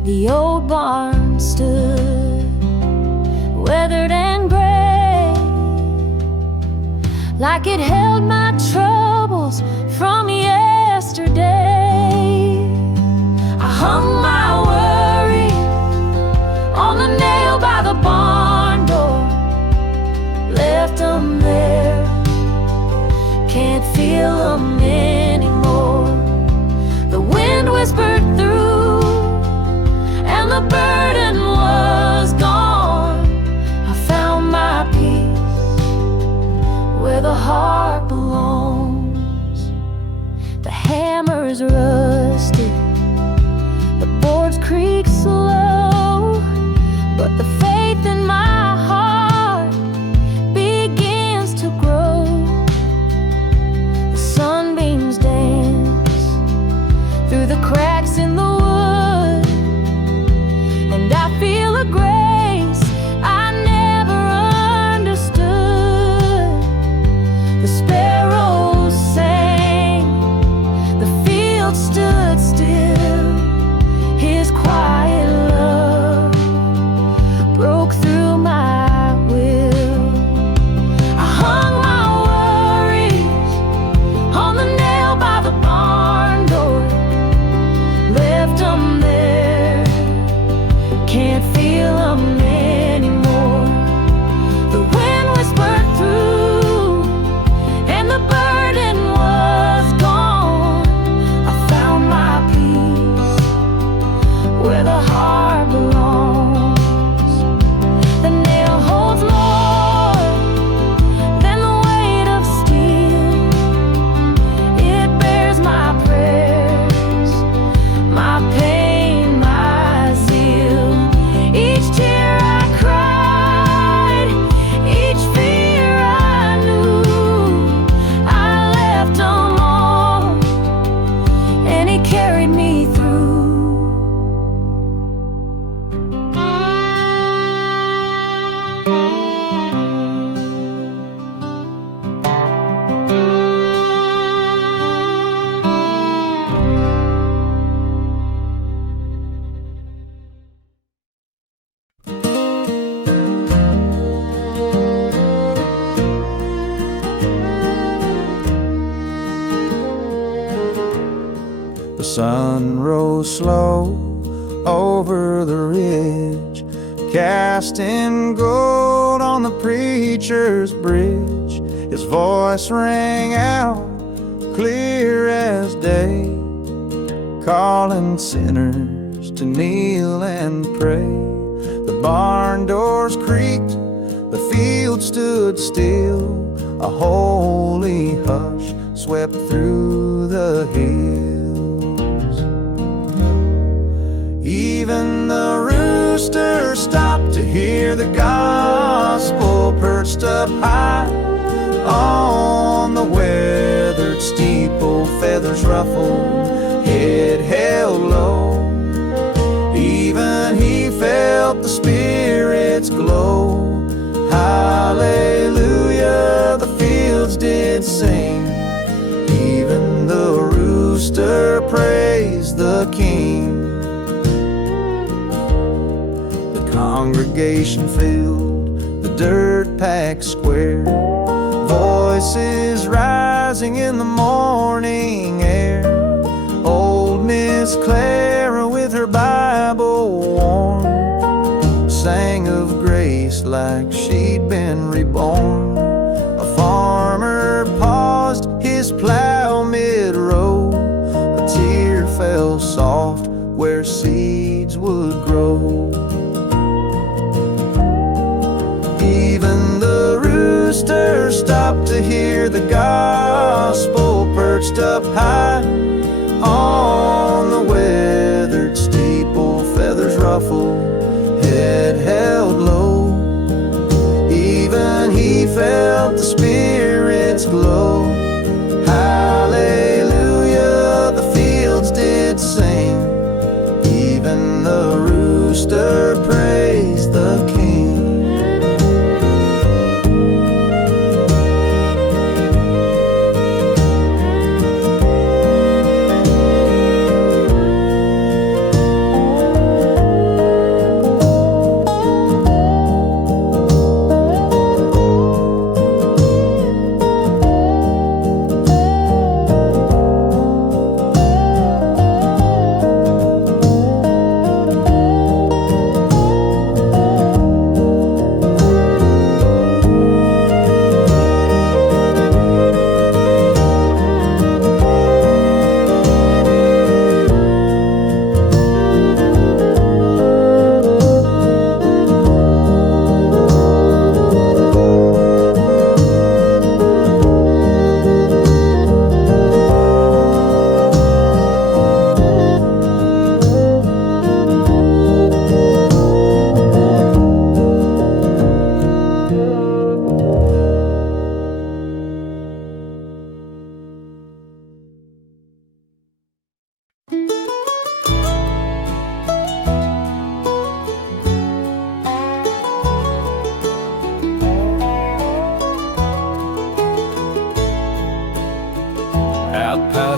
The old barn stood, weathered and gray, like it held my troubles from yesterday. I hung my worry on the nail by the barn door, left them there, can't feel them anymore. The wind whispered through and the burden was gone. I found my peace where the heart belongs. The hammer's rusted, the boards creak slow, but the faith in my heart begins to grow. The sunbeams dance through the cracks in the wood, and I feel a grace I never understood. The sparrows sang, the field stood still. His quiet love broke through my will. I hung my worries on the nail by the barn door, left them there, can't feel them anymore. The wind whispered through and the burden was gone. I found my peace where the heart belongs. The nail holds more than the weight of steel. It bears my prayers, my pain, my zeal. Each tear I cried, each fear I knew, I left them all, and He carried me through. The sun rose slow over the ridge, casting gold on the preacher's bridge. His voice rang out clear as day, calling sinners to kneel and pray. The barn doors creaked, the field stood still. A holy hush swept through the hills. Even the rooster stopped to hear the gospel, perched up high on the weathered steeple, feathers ruffled, head held low. Even he felt the Spirit's glow. Hallelujah, the fields did sing. Even the rooster praised the King. The congregation filled the dirt-packed square, voices rising in the morning air. Old Miss Clara with her Bible worn sang of grace like she'd been reborn. A farmer paused his plow mid-row, a tear fell soft where seeds would grow. Even the rooster stopped to hear the gospel, perched up high on the weathered steeple, feathers ruffled, head held low. Even he felt the Spirit's glow. Hallelujah, the fields did sing. Even the rooster praised the King.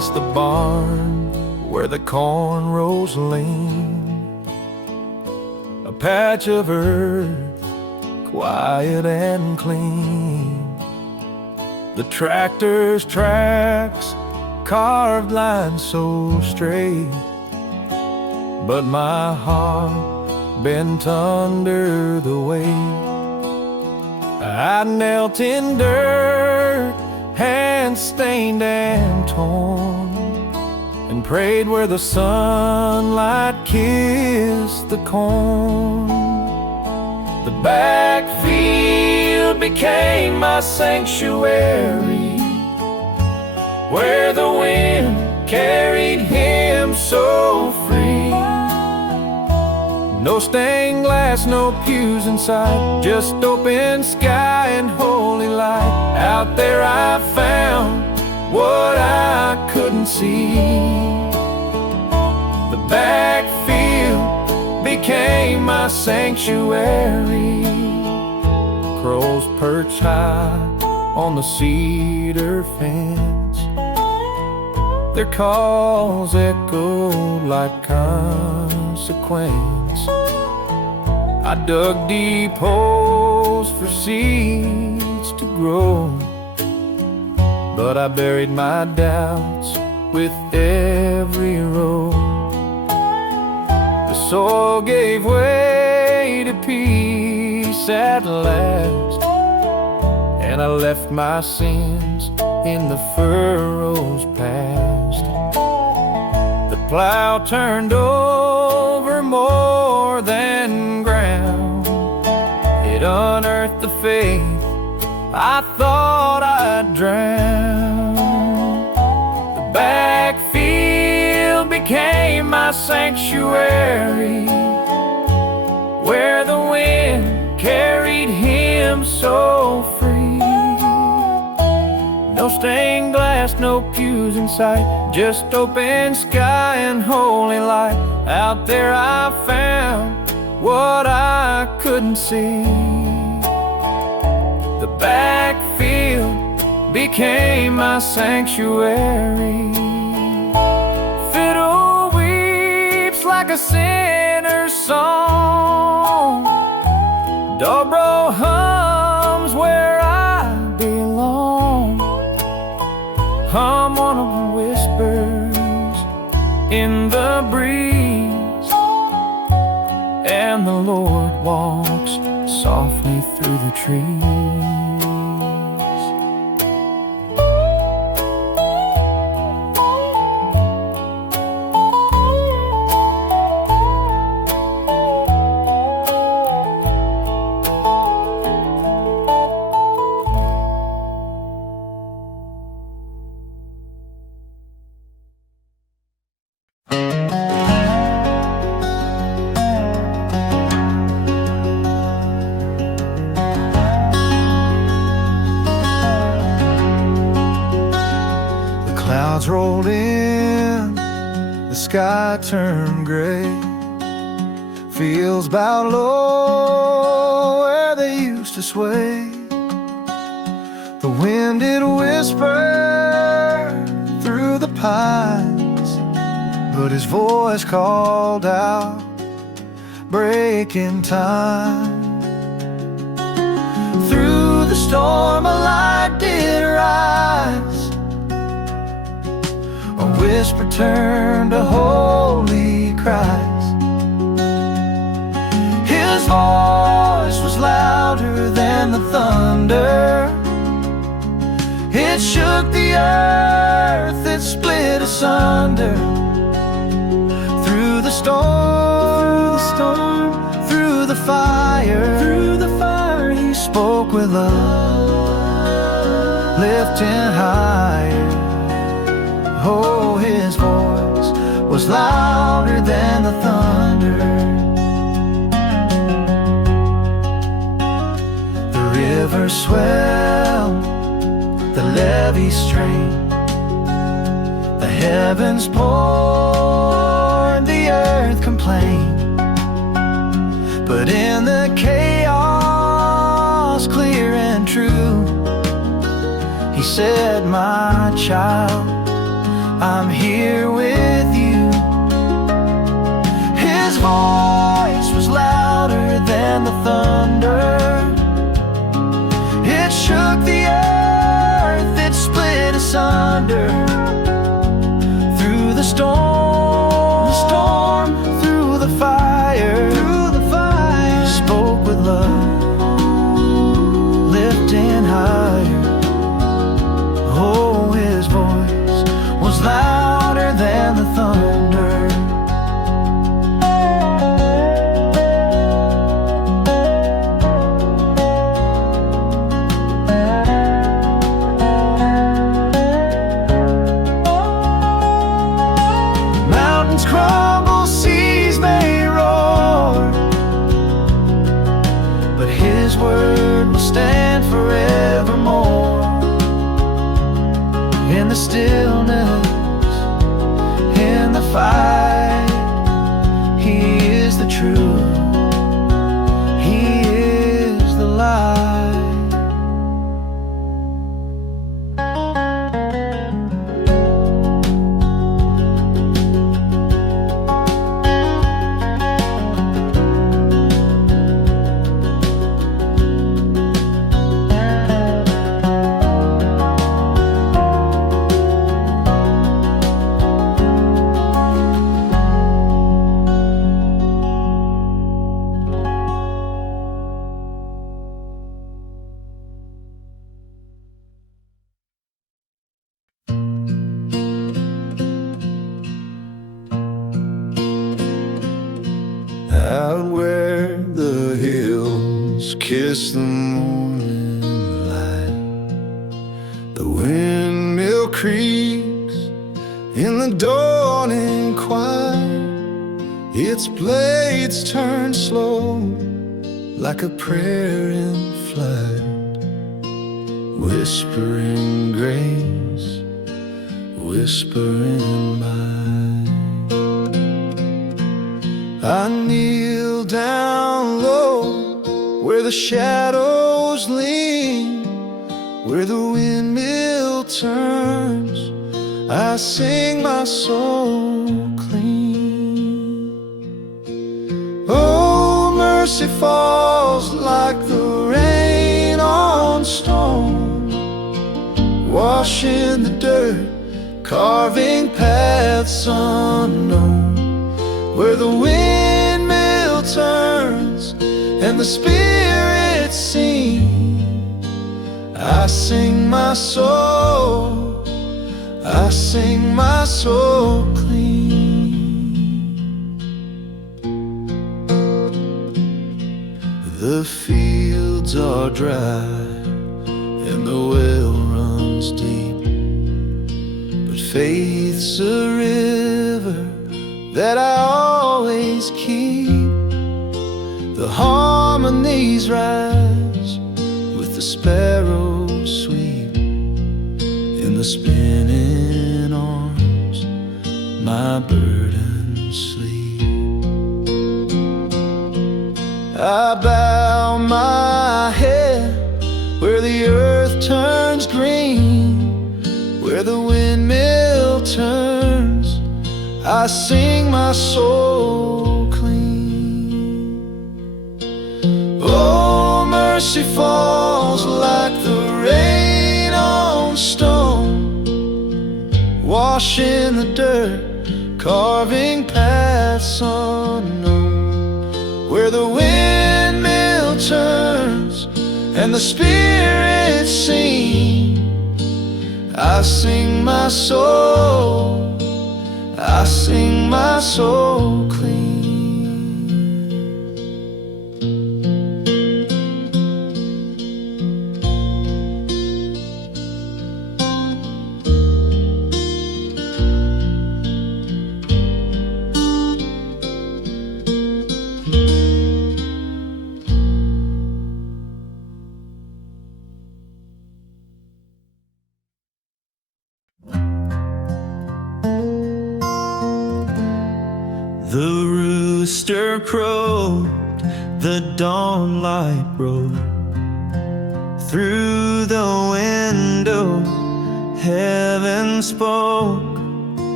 past the barn where the corn rows lean, a patch of earth, quiet and clean. The tractor's tracks, carved lines so straight, but my heart bent under the weight. I knelt in dirt, hands stained and torn, and prayed where the sunlight kissed the corn. The backfield became my sanctuary, where the wind carried him so free. No stained glass, no pews inside, just open sky and holy light. Out there I found what I couldn't see. The backfield became my sanctuary. Crows perch high on the cedar fence, their calls echoed like consequence. I dug deep holes for seeds to grow, but I buried my doubts with every row. The soil gave way to peace at last, and I left my sins in the furrows past. The plow turned over more than ground, it unearthed the faith I thought I'd drown. The backfield became my sanctuary, where the wind carried him so free. No stained glass, no pews in sight, just open sky and holy light. Out there I found what I couldn't see. The backfield became my sanctuary. Fiddle weeps like a sinner's song, dobro hums where I belong. Hum one of the whispers in the breeze, and the Lord walks softly through the trees. Clouds rolled in, the sky turned gray, fields bowed low where they used to sway. The wind did whisper through the pines, but his voice called out, breaking time. Through the storm a light did rise, a whisper turned to holy cries. His voice was louder than the thunder, it shook the earth, it split asunder. Through the storm, through the fire, he spoke with love, lifting higher. Oh, his voice was louder than the thunder. The river swelled, the levees strained, the heavens poured, the earth complained. But in the chaos, clear and true, he said, my child, I'm here with you. His voice was louder than the thunder. It shook the earth, it split asunder. Through the storm, through the fire, he spoke with love, lifting higher. Oh, his voice was louder than the thunder. Mountains crumble, seas may roar, but his word will stand forevermore. In the stillness, in the fight, he is the truth, he is the light. Out where the hills kiss the morning light, the windmill creaks in the dawning quiet. Its blades turn slow like a prayer in flight, whispering grace, whispering mine. I kneel down low where the shadows lean, where the windmill turns. I sing my soul clean. Oh, mercy falls like the rain on stone, washing the dirt, carving paths unknown. Where the windmill turns and the spirits sing, I sing my soul, I sing my soul clean. The fields are dry and the well runs deep, but faith's a river that I always keep. The harmonies rise with the sparrows sweep. In the spinning arms my burdens sleep. I bow my head where the earth turns green, where the windmill turns. I sing my soul clean. Oh, mercy falls like the rain on stone, washing the dirt, carving paths unknown. Where the windmill turns and the spirits sing, I sing my soul, I sing my soul clean. The rooster crowed, the dawn light broke through the window. Heaven spoke,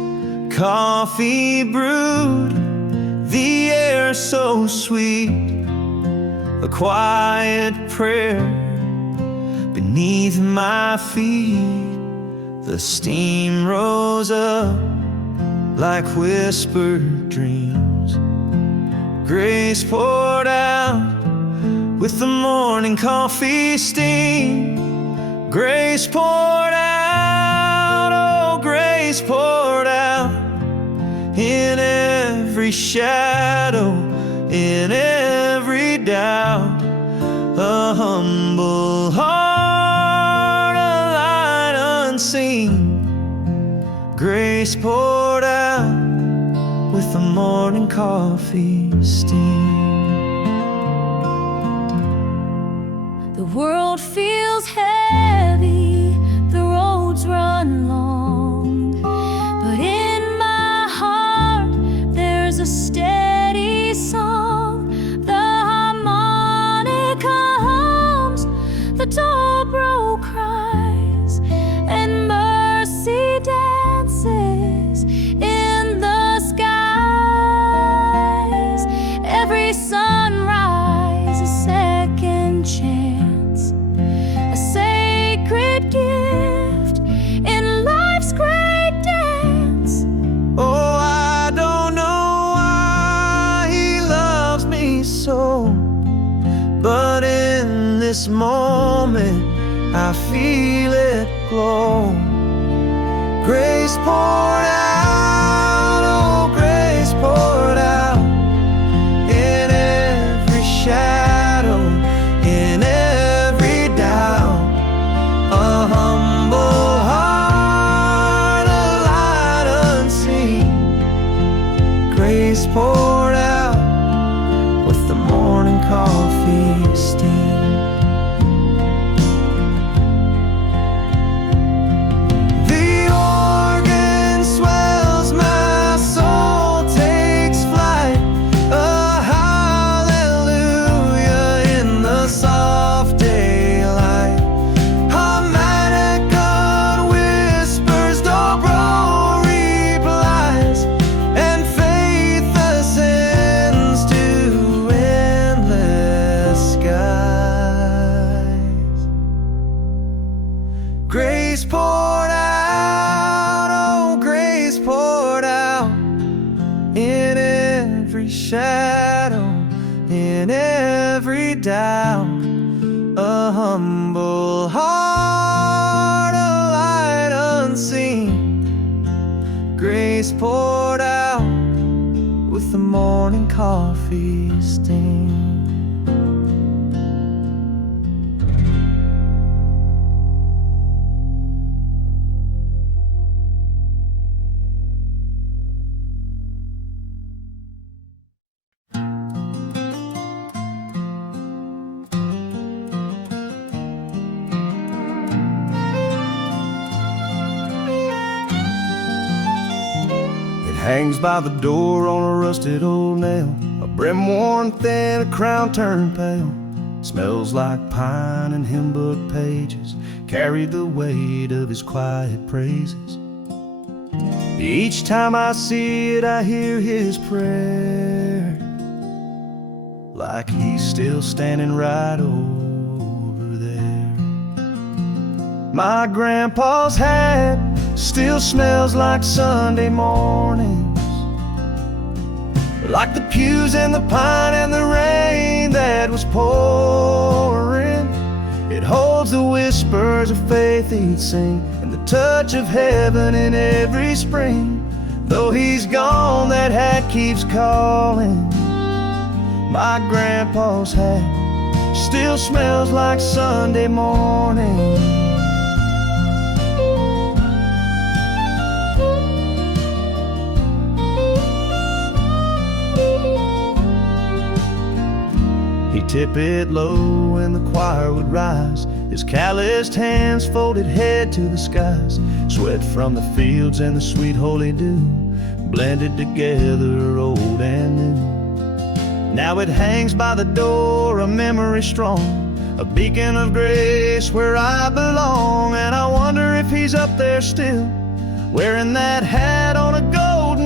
coffee brewed, the air so sweet, a quiet prayer beneath my feet. The steam rose up like whispered dreams. Grace poured out with the morning coffee steam. Grace poured out, oh, grace poured out in every shadow, in every doubt. A humble heart, a light unseen. Grace poured out with the morning coffee steam. The world feels heavy, the roads run long, but in my heart there's a steady song. The harmonica hums, the dobro cries, and mercy dances in the skies. Every sunrise a second chance, a sacred gift in life's great dance. Oh, I don't know why he loves me so, but in this moment I feel it glow. Grace poured out, oh, grace poured out in every shadow, in every doubt. A humble heart, a light unseen. Grace poured out with the morning coffee steam. The organ swells, my soul takes flight. A hallelujah in the soft daylight. Harmonica whispers, dobro replies, and faith ascends to endless skies. Grace poured out, oh, grace poured out in every shadow, in every doubt. A humble heart, a light unseen. Grace poured out with the morning coffee steam. Hangs by the door on a rusted old nail, a brim worn thin, a crown turned pale. Smells like pine and hymn book pages, carry the weight of his quiet praises. Each time I see it, I hear his prayer, like he's still standing right over there. My grandpa's hat still smells like Sunday mornings, like the pews and the pine and the rain that was pouring. It holds the whispers of faith he'd sing, and the touch of heaven in every spring. Though he's gone, that hat keeps calling. My grandpa's hat still smells like Sunday morning. He'd tip it low and the choir would rise, his calloused hands folded head to the skies. Sweat from the fields and the sweet holy dew blended together, old and new. Now it hangs by the door, a memory strong, a beacon of grace where I belong. And I wonder if he's up there still, wearing that hat on a gold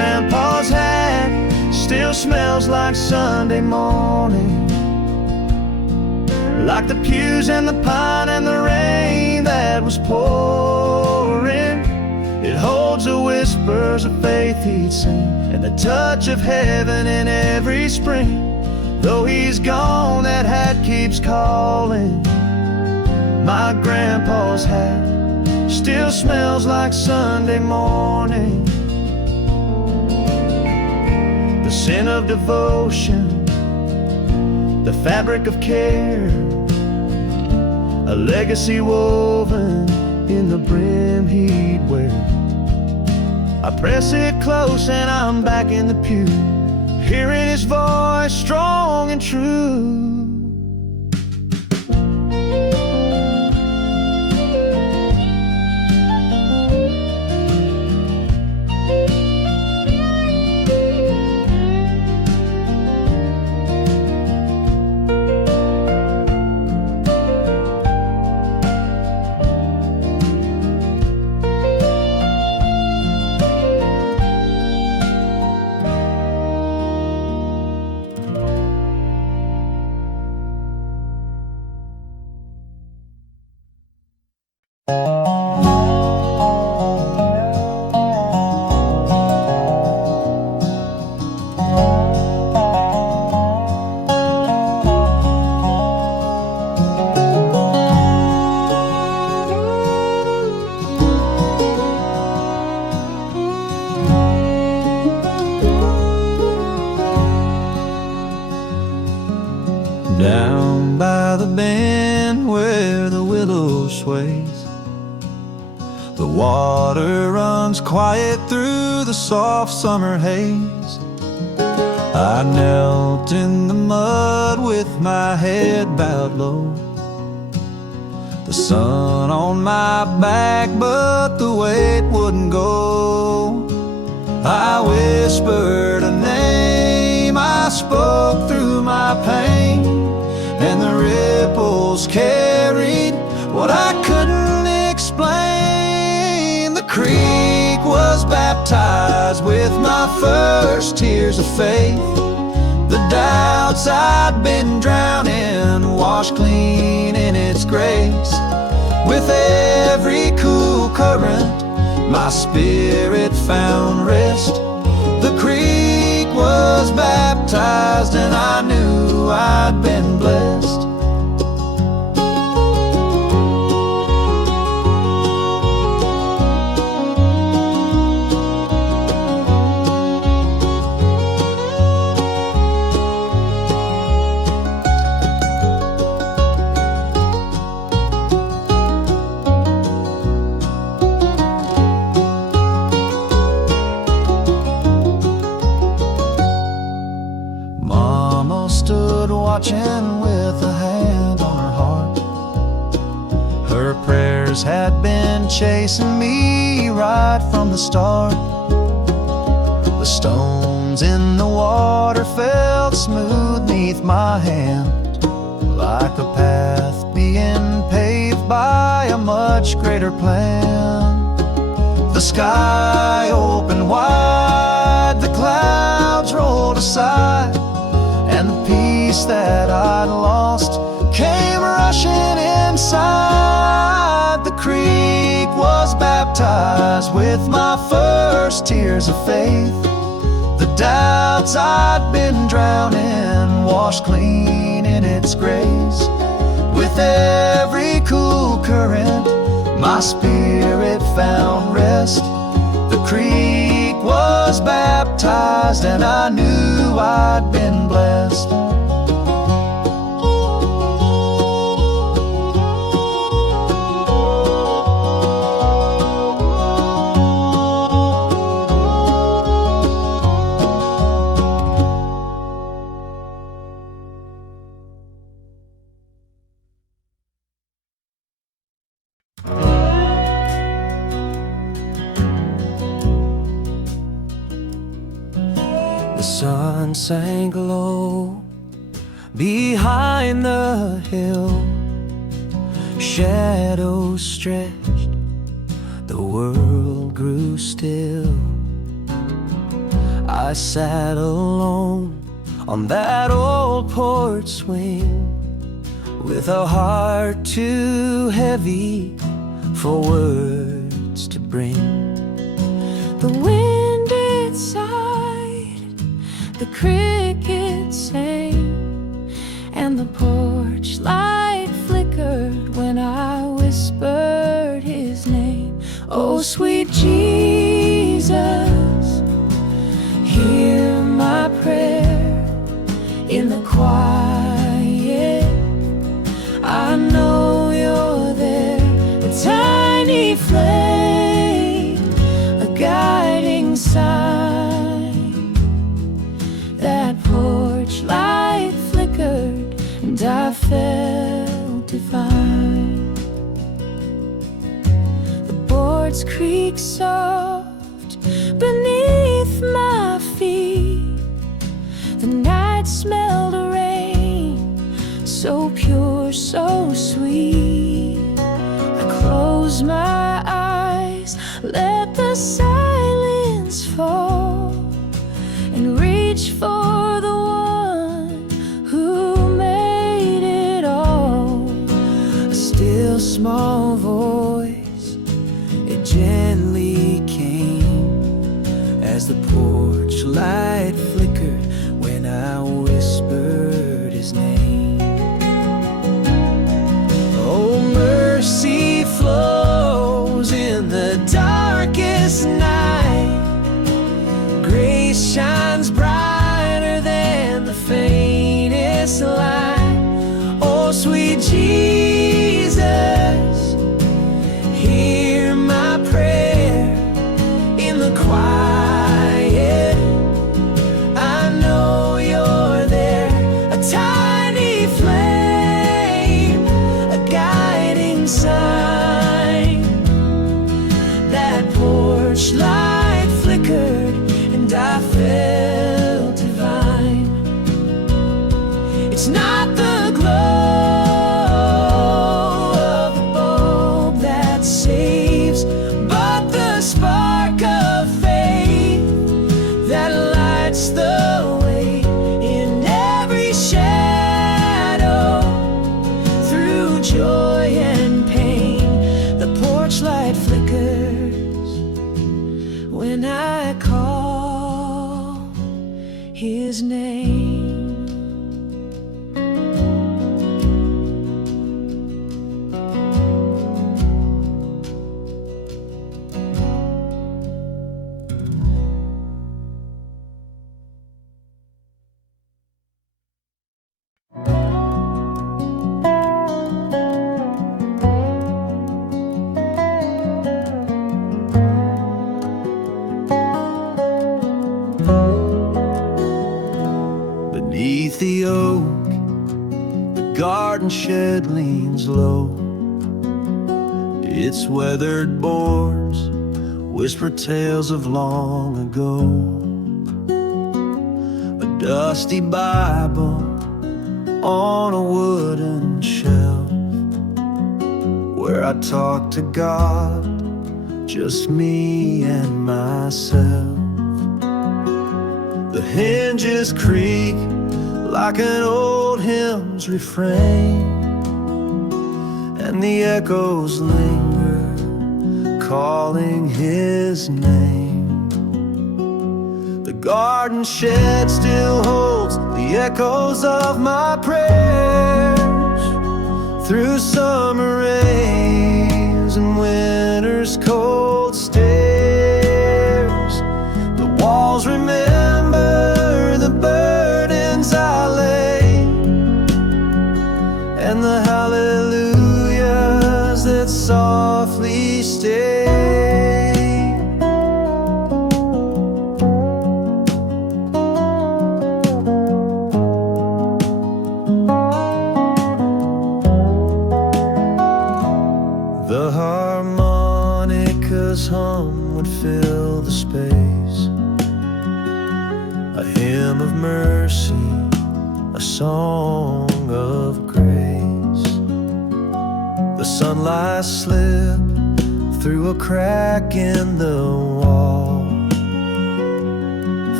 smells like Sunday morning, like the pews and the pine and the rain that was pouring. It holds the whispers of faith he'd sing, and the touch of heaven in every spring. Though he's gone, that hat keeps calling. My grandpa's hat still smells like Sunday morning. The scent of devotion, the fabric of care, a legacy woven in the brim he'd wear. I press it close and I'm back in the pew, hearing his voice strong and true. Down by the bend where the willow sways, the water runs quiet through the soft summer haze. I knelt in the mud with my head bowed low, the sun on my back but the weight wouldn't go. I whispered a name, I spoke through my pain, and the ripples carried what I couldn't explain. The creek was baptized with my first tears of faith. The doubts I'd been drowning washed clean in its grace. With every cool current, my spirit found rest. The creek was baptized and I knew I'd been blessed. Watching with a hand on her heart. Her prayers had been chasing me right from the start. The stones in the water felt smooth beneath my hand, like a path being paved by a much greater plan. The sky opened wide, the clouds rolled aside, and the peace that I'd lost came rushing inside. The creek was baptized with my first tears of faith. The doubts I'd been drowning washed clean in its grace. With every cool current, my spirit found rest. The creek was baptized and I knew I'd been blessed. The sun sank low behind the hill, shadows stretched, the world grew still. I I sat alone on that old porch swing, with a heart too heavy for words to bring. The wind it sighed, the crickets sang, and the porch light flickered when I whispered his name. Oh, sweet Jesus, hear my prayer in the quiet. I know you're there, a tiny flame, a guiding sign. That porch light flickered and I felt divine. The boards creak soft beneath my feet. The night smelled of rain, so pure, so sweet. I close my eyes, let the silence fall, and reach for the one who made it all. A still small voice, it gently came as the porch light flickered when I whispered his name. Oh, mercy flows in the darkest night. Grace shines brighter than the faintest light. Oh, sweet Jesus, hear my prayer in the quiet. I know you're there, a tiny flame, a guiding sign. That porch light flickered and I felt divine. It's not the glow of the bulb that saves, but the spark of faith that lights the way in every shadow. Through joy and pain, the porch light flickers when I call his name. Beneath the oak, the garden shed leans low. Its weathered boards whisper tales of long ago. A dusty Bible on a wooden shelf, where I talk to God, just me and myself. The hinges creak like an old hymn's refrain, and the echoes linger, calling his name. The garden shed still holds the echoes of my prayers, through summer rains and winter's cold stares. The walls remember the burdens I lay, and the hallelujahs that softly stay. The harmonica's hum would fill the space, a hymn of mercy, a song of grace. The sunlight slipped through a crack in the wall,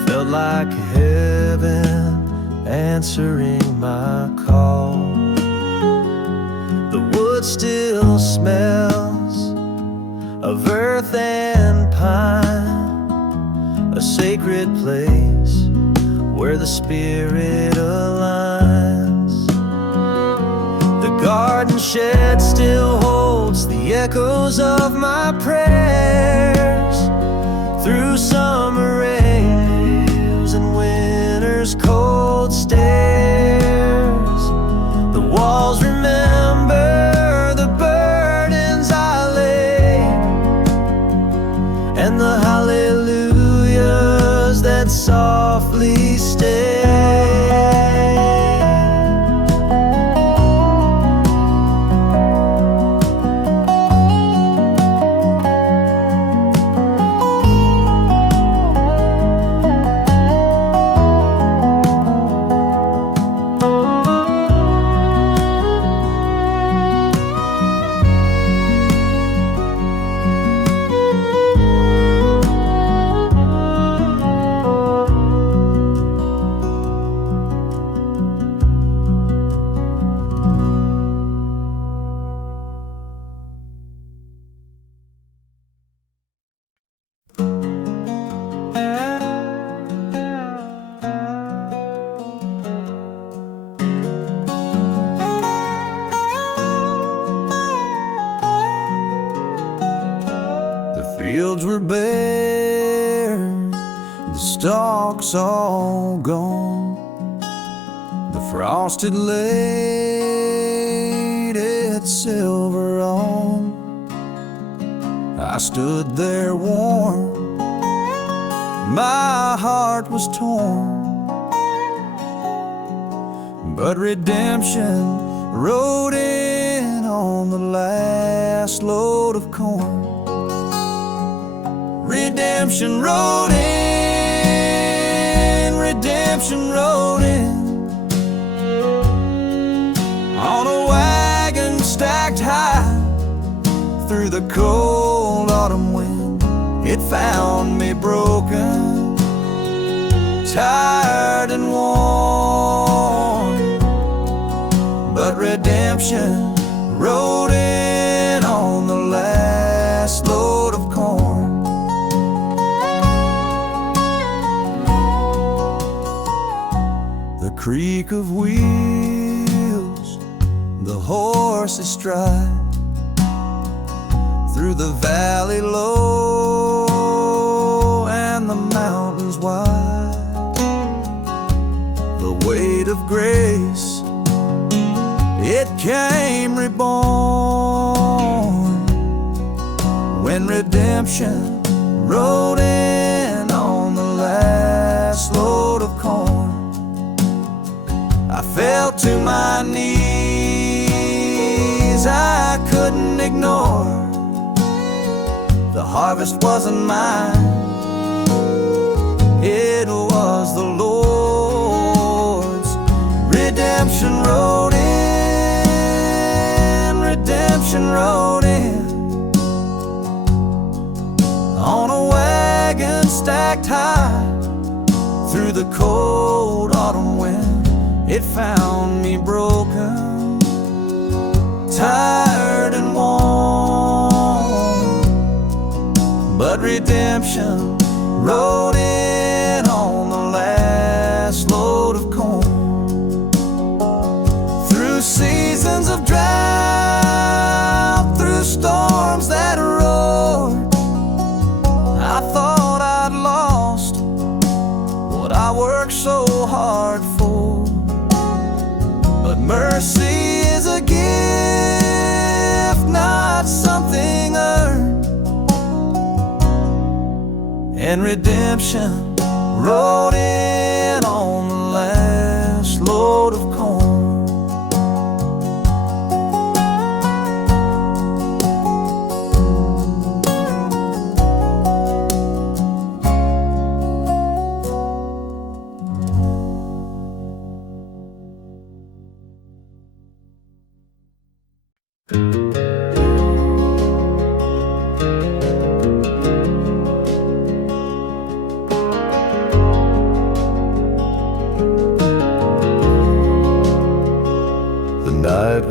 felt like heaven answering my call. The wood still smells of earth and pine, a sacred place where the spirit aligns. The garden shed still holds the echoes of my prayers through summer rains and winter's cold stares. The walls remember the burdens I laid and the hallelujahs that softly stayed. Fields were bare, the stalks all gone. The frost had laid its silver on. I stood there warm, my heart was torn, but redemption rode in on the last load of corn. Redemption rode in, redemption rode in, on a wagon stacked high through the cold autumn wind. It found me broken, tired and worn, but redemption rode in on the last load of corn. The creak of wheels, the horses stride through the valley low and the mountains wide. The weight of grace, it came reborn when redemption rode in on the last load of corn. I fell to my knees, I couldn't ignore. The harvest wasn't mine, it was the Lord's. Redemption rode in, redemption rode in, on a wagon stacked high through the cold autumn wind. It found me broken, tired and worn, but redemption rode in on the last load of corn. Through seasons of drought, through storms that roared, I thought I'd lost what I worked so hard for. But mercy is a gift, not something earned, and redemption rode in on the last load of corn.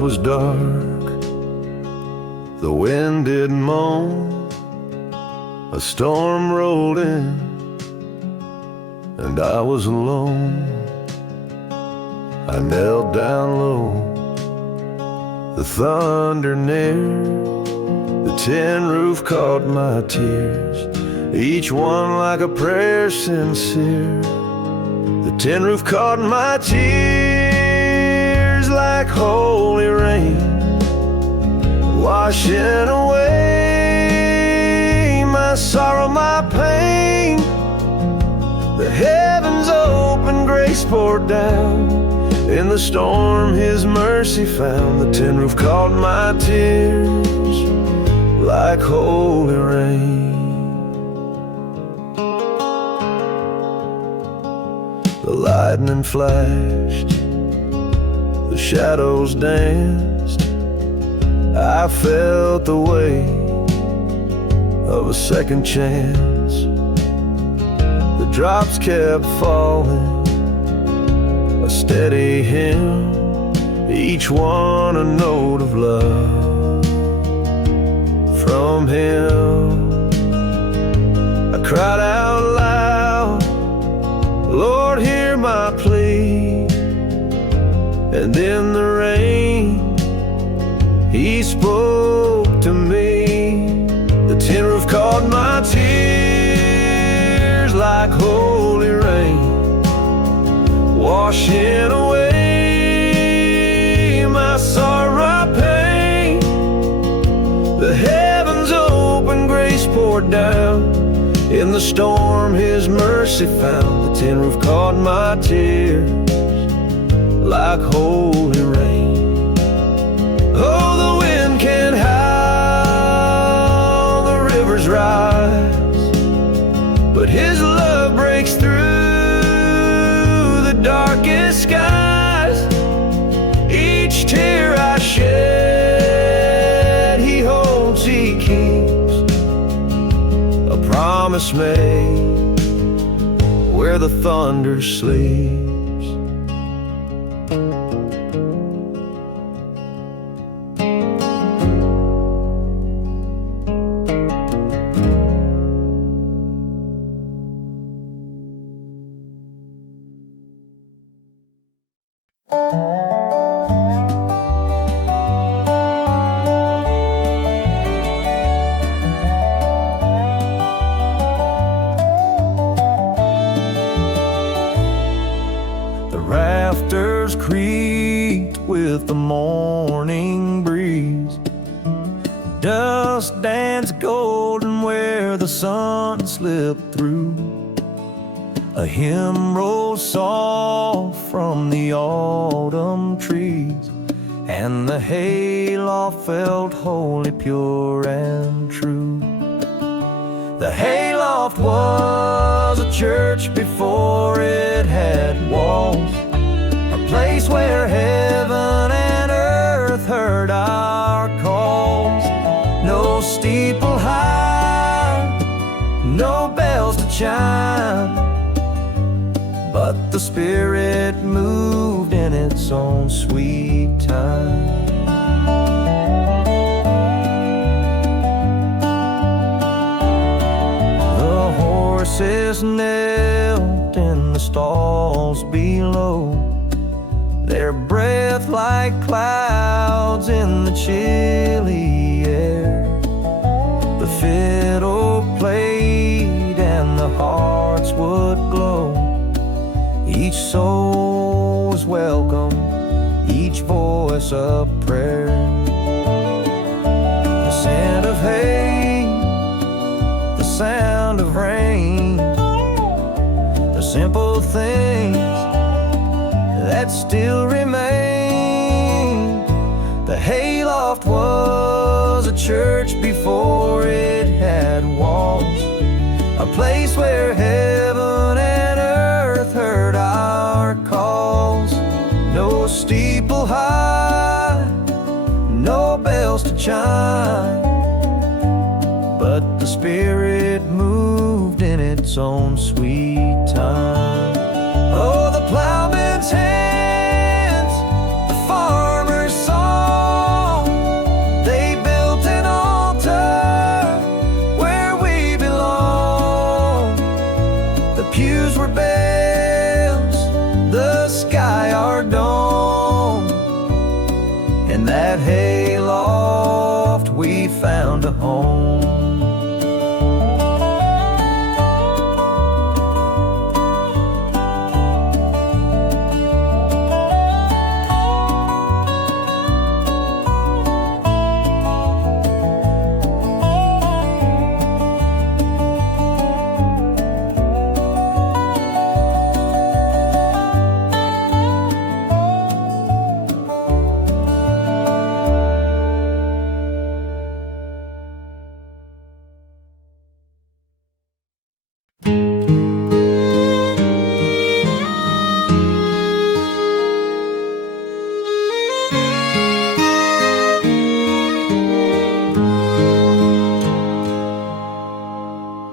was dark, the wind did moan, a storm rolled in, and I was alone. I knelt down low, the thunder near, the tin roof caught my tears, each one like a prayer sincere. The tin roof caught my tears like holy rain, washing away my sorrow, my pain. The heavens open, grace poured down. In the storm, His mercy found. The tin roof caught my tears like holy rain. The lightning flashed, the shadows danced. I felt the weight of a second chance. The drops kept falling, a steady hymn, each one a note of love from Him. I cried out loud, Lord, hear my plea. And in the rain, He spoke to me. The tin roof caught my tears like holy rain, washing away my sorrow, pain. The heavens open, grace poured down. In the storm, His mercy found. The tin roof caught my tears like holy rain. Oh, the wind can howl, the rivers rise, but His love breaks through the darkest skies. Each tear I shed, He holds, He keeps, a promise made where the thunder sleeps. Creaked with the morning breeze. Dust danced golden where the sun slipped through. A hymn rose soft from the autumn trees, and the hayloft felt wholly pure and true. The hayloft was a church before it had walls, a place where heaven and earth heard our calls. No steeple high, no bells to chime, but the Spirit moved in its own sweet time. The horses knelt in the stalls below, their breath like clouds in the chilly air. The fiddle played and the hearts would glow. Each soul was welcome, each voice a prayer. The scent of hay, the sound of rain, the simple things that still remain. The hayloft was a church before it had walls, a place where heaven and earth heard our calls. No steeple high, no bells to chime, but the Spirit moved in its own sweet time. Oh, the plowman's hands, the farmer's song,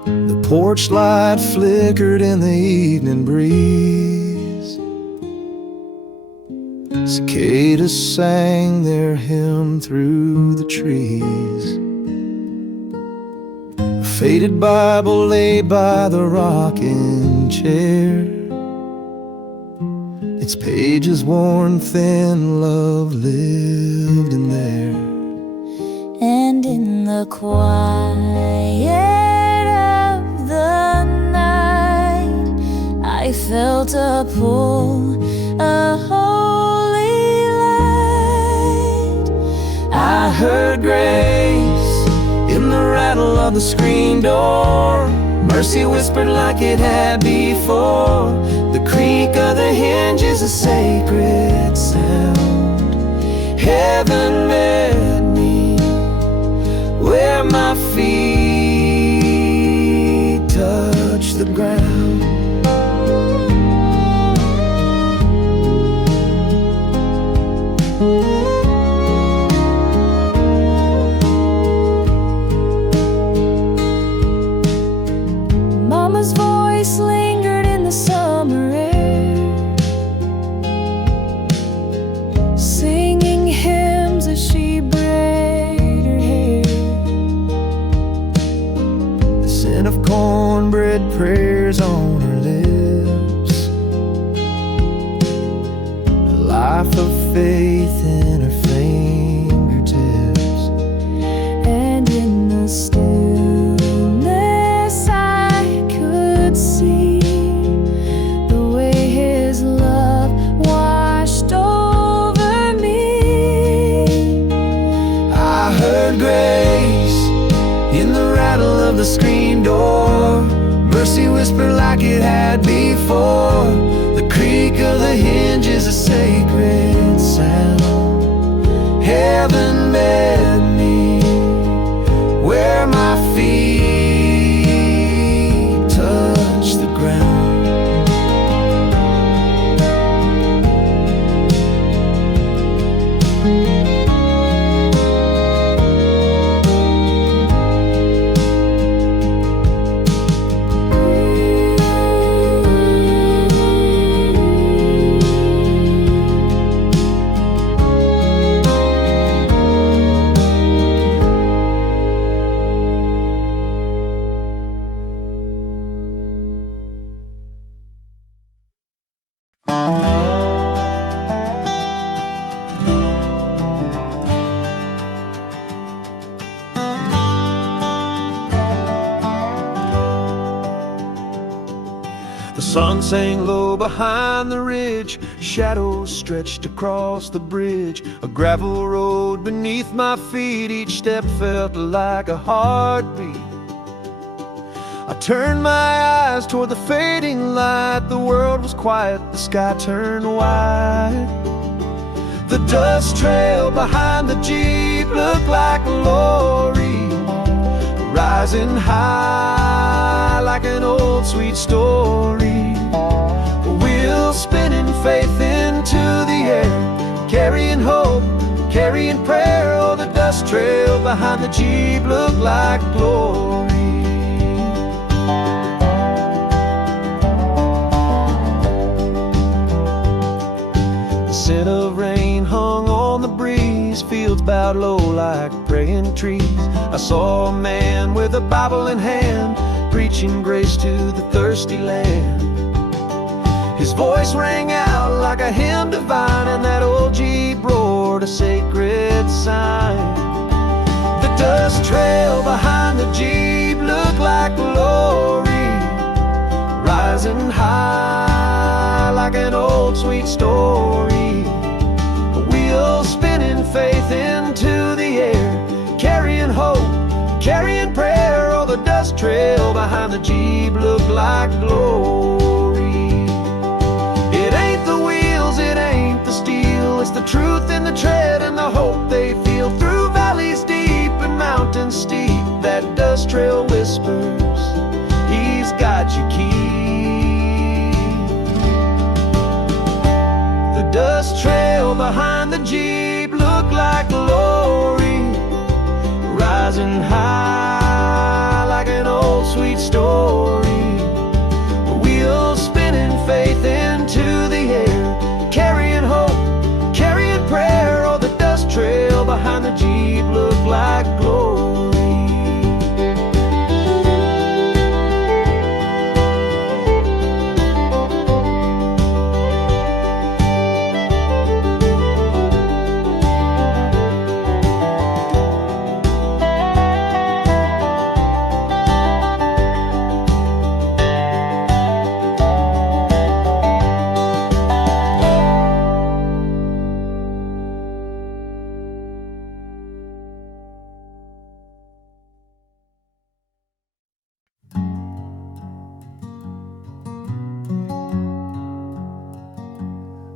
The porch light flickered in the evening breeze. Cicadas sang their hymn through the trees. A faded Bible lay by the rocking chair, its pages worn thin, love lived in there. And in the quiet of the night, I felt a pull, a holy light. I heard grace in the rattle of the screen door. Mercy whispered like it had before. The creak of the hinges, a sacred sound. Heaven met me where my feet touch the ground. Mama's voice lingered in the summer air, singing hymns as she braided her hair. The scent of cornbread, prayers on her lips, a life of faith in her fingertips. And in the stillness I could see the way his love washed over me. I heard grace in the rattle of the screen door. Mercy whispered like it had before. The creak of the hinges, a sacred sound. Heaven met me where my feet touch the ground. The sun sang low behind the ridge, shadows stretched across the bridge. A gravel road beneath my feet, each step felt like a heartbeat. I turned my eyes toward the fading light. The world was quiet, the sky turned white. The dust trail behind the Jeep looked like glory, rising high like an old sweet story. Wheels spinning, faith into the air, carrying hope, carrying prayer. Oh, the dust trail behind the Jeep looked like glory. The scent of rain hung on the breeze, fields bowed low like praying trees. I saw a man with a Bible in hand, preaching grace to the thirsty land. His voice rang out like a hymn divine, and that old Jeep roared a sacred sign. The dust trail behind the Jeep looked like glory, rising high like an old sweet story. Wheels spinning, faith into the air, carrying hope, carrying prayer. Oh, the dust trail behind the Jeep looked like glory. It ain't the wheels, it ain't the steel, it's the truth in the tread and the hope they feel through valleys deep and mountains steep. That dust trail whispers, he's got your key. The dust trail behind the Jeep looked like glory, rising high like an old sweet story.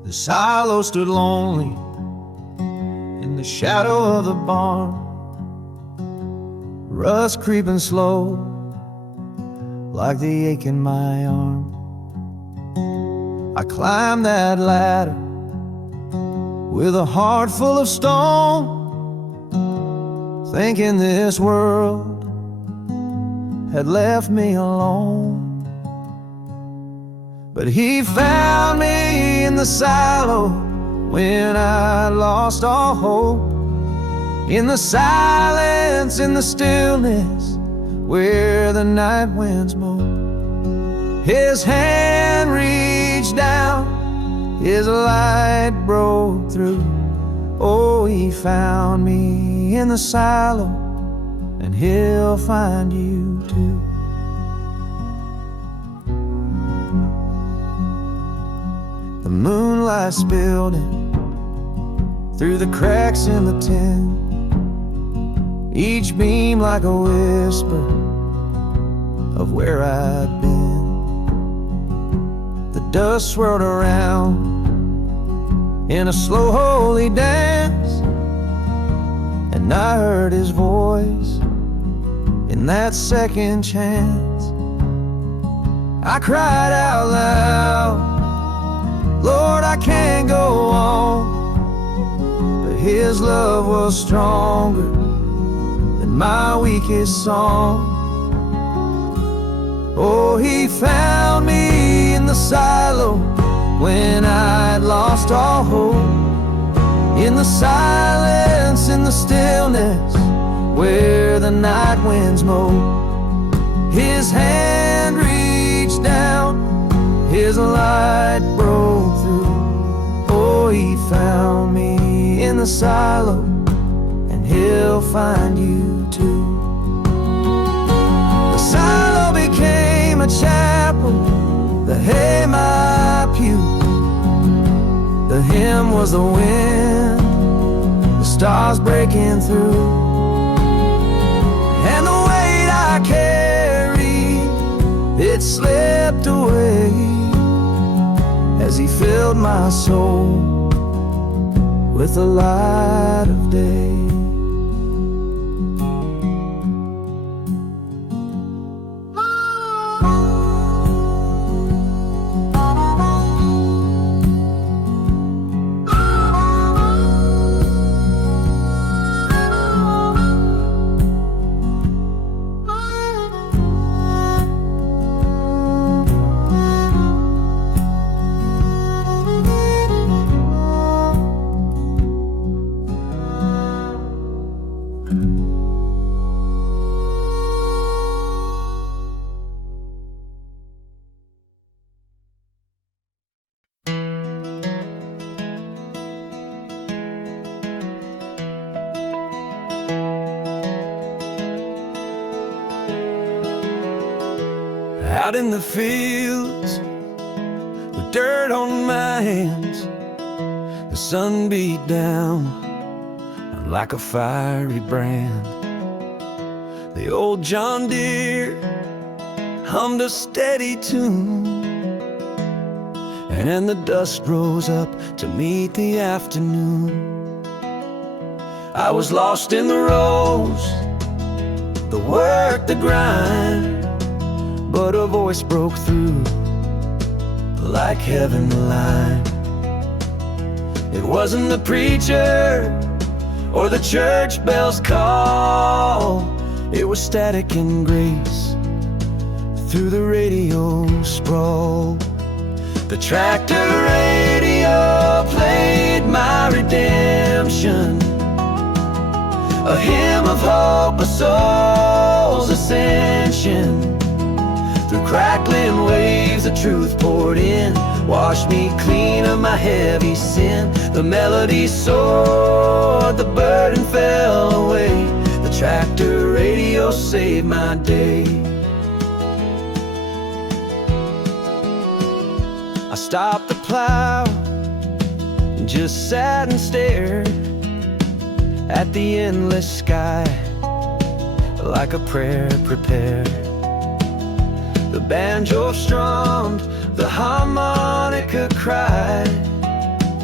The silo stood lonely in the shadow of the barn, rust creeping slow like the ache in my arm. I climbed that ladder with a heart full of stone, thinking this world had left me alone. But he found me in the silo when I lost all hope, in the silence, in the stillness, where the night winds mow. His hand reached down, his light broke through. Oh, he found me in the silo, and he'll find you too. The moonlight spilled in through the cracks in the tin, each beam like a whisper of where I'd been. The dust swirled around in a slow holy dance, and I heard his voice in that second chance. I cried out loud, Lord, I can't go on. But his love was stronger than my weakest song. Oh, he found me in the silo when I'd lost all hope, in the silence, in the stillness, where the night winds mow. His hand reached down, his light broke through. Oh, he found me in the silo, and he'll find you too. The silo became a chapel, the hay my pew. The hymn was the wind, the stars breaking through. And the weight I carried, it slipped away as he filled my soul with the light of day. Out in the fields, with dirt on my hands, the sun beat down like a fiery brand. The old John Deere hummed a steady tune, and the dust rose up to meet the afternoon. I was lost in the rows, the work, the grind, but a voice broke through like heaven aligned. It wasn't the preacher or the church bell's call, it was static and grace through the radio sprawl. The tractor radio played my redemption, a hymn of hope, a soul's ascension. Through crackling waves the truth poured in, washed me clean of my heavy sin. The melody soared, the burden fell away. The tractor radio saved my day. I stopped the plow and just sat and stared at the endless sky like a prayer prepared. The banjo strummed, the harmonica cried,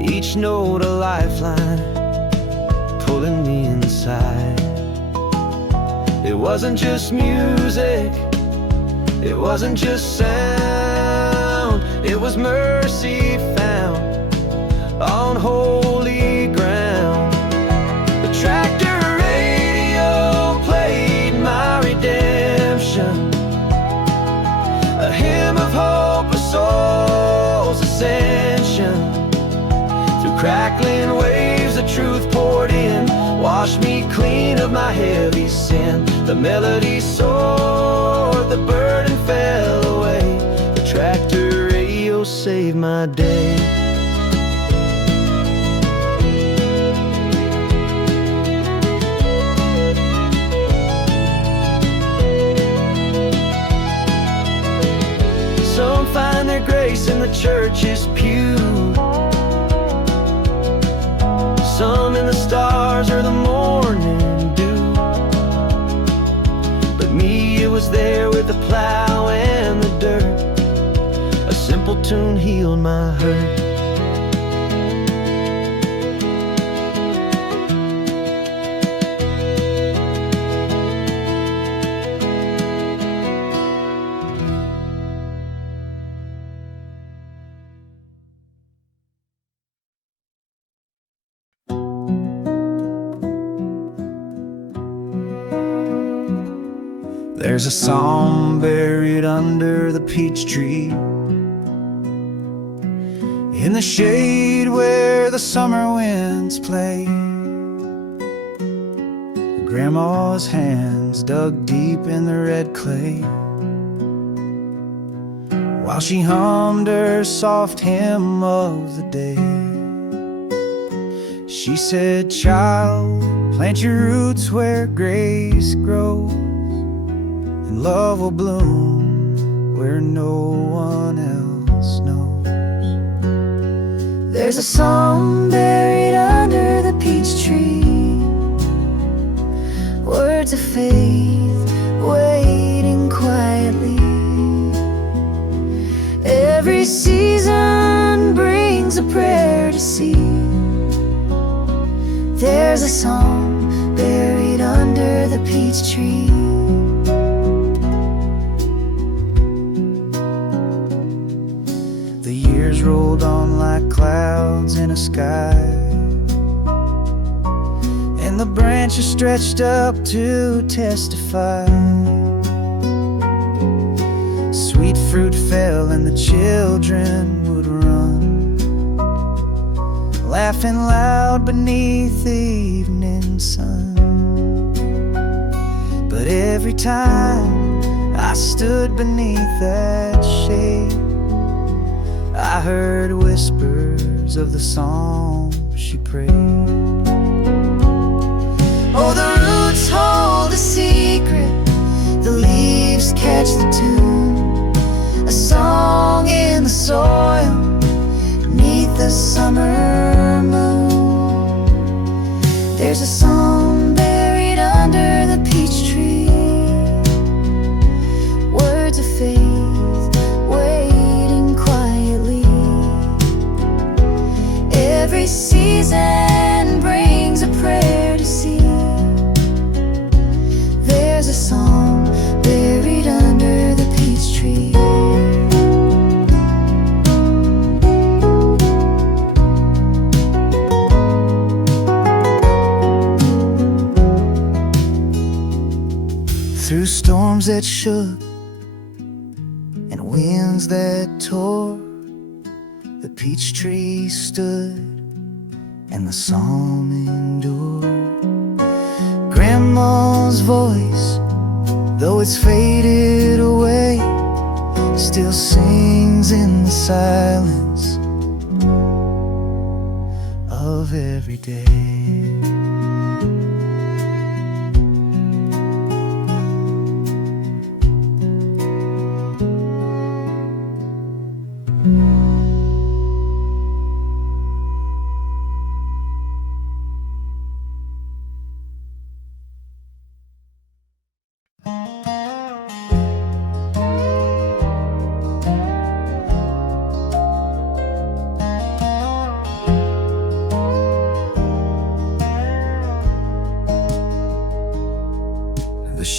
each note a lifeline, pulling me inside. It wasn't just music, it wasn't just sound, it was mercy found on holy ground. The tractor radio played my redemption, a hymn of hope, a soul's ascension. Through crackling waves the truth poured in, washed me clean of my heavy sin. The melody soared, the burden fell away. The tractor radio saved my day. Some find their grace in the church's pew, some in the stars or the morning dew. But me, it was there with the plow and the dirt. A simple tune healed my hurt. There's a song buried under the peach tree, in the shade where the summer winds play. Grandma's hands dug deep in the red clay, while she hummed her soft hymn of the day. She said, "Child, plant your roots where grace grows, and love will bloom where no one else knows." There's a song buried under the peach tree, words of faith waiting quietly. Every season brings a prayer to see. There's a song buried under the peach tree. The years rolled on like clouds in a sky, and the branches stretched up to testify. Sweet fruit fell and the children would run, laughing loud beneath the evening sun. But every time I stood beneath that shade, I heard whispers of the song she prayed. Oh, the roots hold a secret, the leaves catch the tune, a song in the soil beneath the summer moon. There's a song buried under the peach tree, words of faith waiting quietly. Every season brings a prayer to see. There's a song buried under the peach tree. Through storms that shook and winds that tore, the peach tree stood and the psalm endured. Grandma's voice, though it's faded away, still sings in the silence of every day.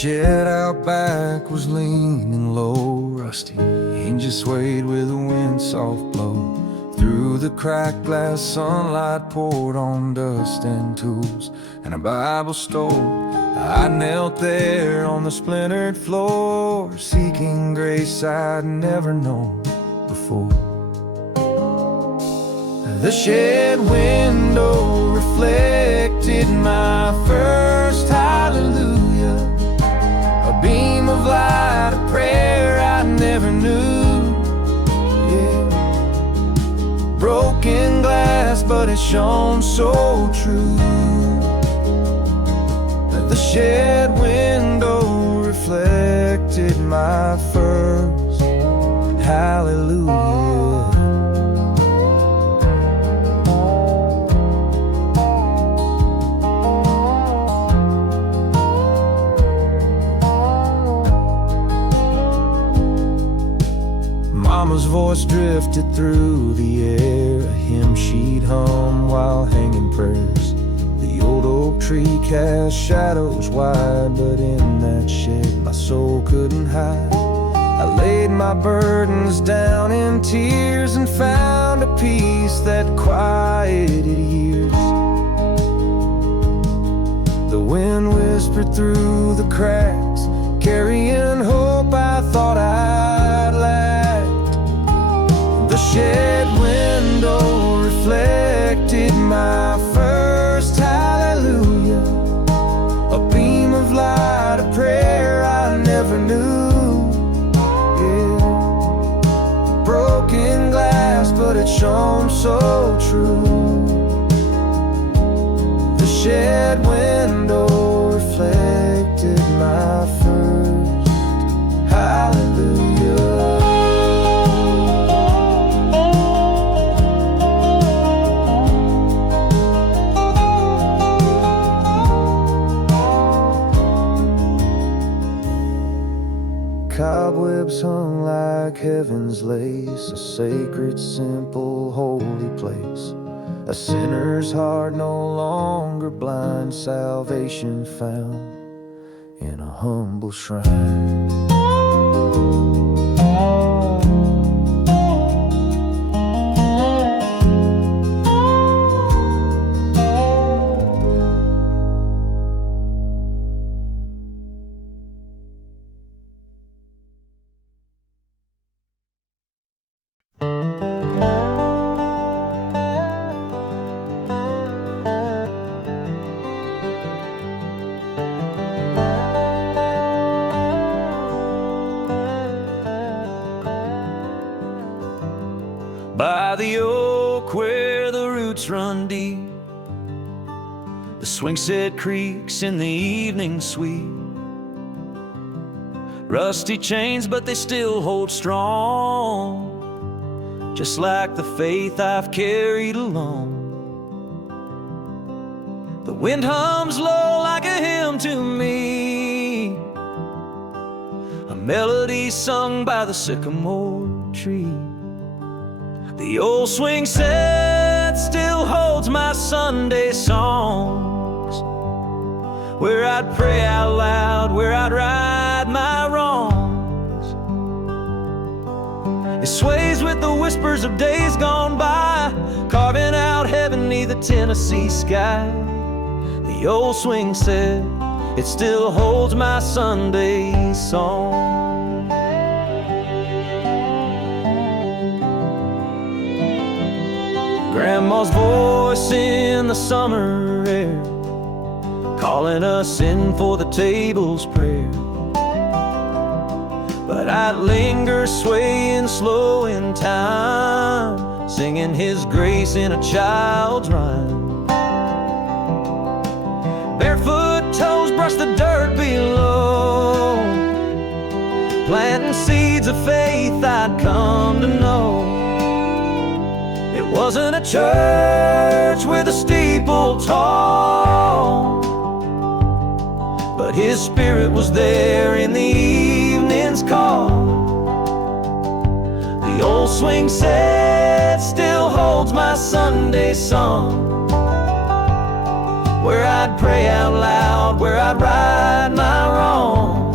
shed out back was leaning low, rusty hinges swayed with a wind soft blow. Through the cracked glass, sunlight poured on dust and tools and a Bible store. I knelt there on the splintered floor, seeking grace I'd never known before. The shed window reflected my first hallelujah, a beam of light, a prayer I never knew. Yeah. Broken glass, but it shone so true. The shed window reflected my first hallelujah. Mama's voice drifted through the air, a hymn she'd hum while hanging prayers. The old oak tree cast shadows wide, but in that shed my soul couldn't hide. I laid my burdens down in tears and found a peace that quieted years. The wind whispered through the cracks, carrying hope I thought I'd lacked. The shed window reflected my first hallelujah, a beam of light, a prayer I never knew. Yeah. Broken glass, but it shone so true. The shed window reflected my first hallelujah. Cobwebs hung like heaven's lace, a sacred, simple, holy place. A sinner's heart no longer blind, salvation found in a humble shrine. By the oak where the roots run deep, the swing set creaks in the evening sweet. Rusty chains, but they still hold strong, just like the faith I've carried along. The wind hums low like a hymn to me, a melody sung by the sycamore tree. The old swing set still holds my Sunday songs, where I'd pray out loud, where I'd right my wrongs. It sways with the whispers of days gone by, carving out heaven 'neath the Tennessee sky. The old swing set, it still holds my Sunday song. Grandma's voice in the summer air, calling us in for the table's prayer. But I'd linger swaying slow in time, singing His grace in a child's rhyme. Barefoot toes brush the dirt below, planting seeds of faith I'd come to know. It wasn't a church with a steeple tall, but His Spirit was there in the evening's call. The old swing set still holds my Sunday song, where I'd pray out loud, where I'd right my wrongs.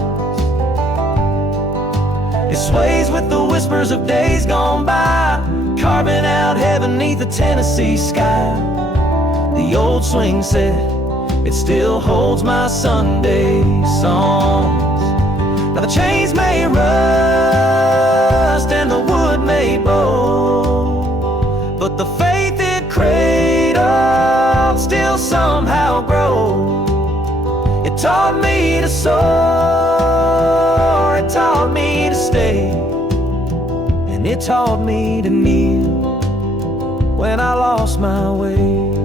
It sways with the whispers of days gone by, carving out heaven neath the Tennessee sky. The old swing set, it still holds my Sunday songs. Now the chains may rust and the wood may bow, but the faith it cradled still somehow grows. It taught me to soar, it taught me to stay, and it taught me to kneel when I lost my way.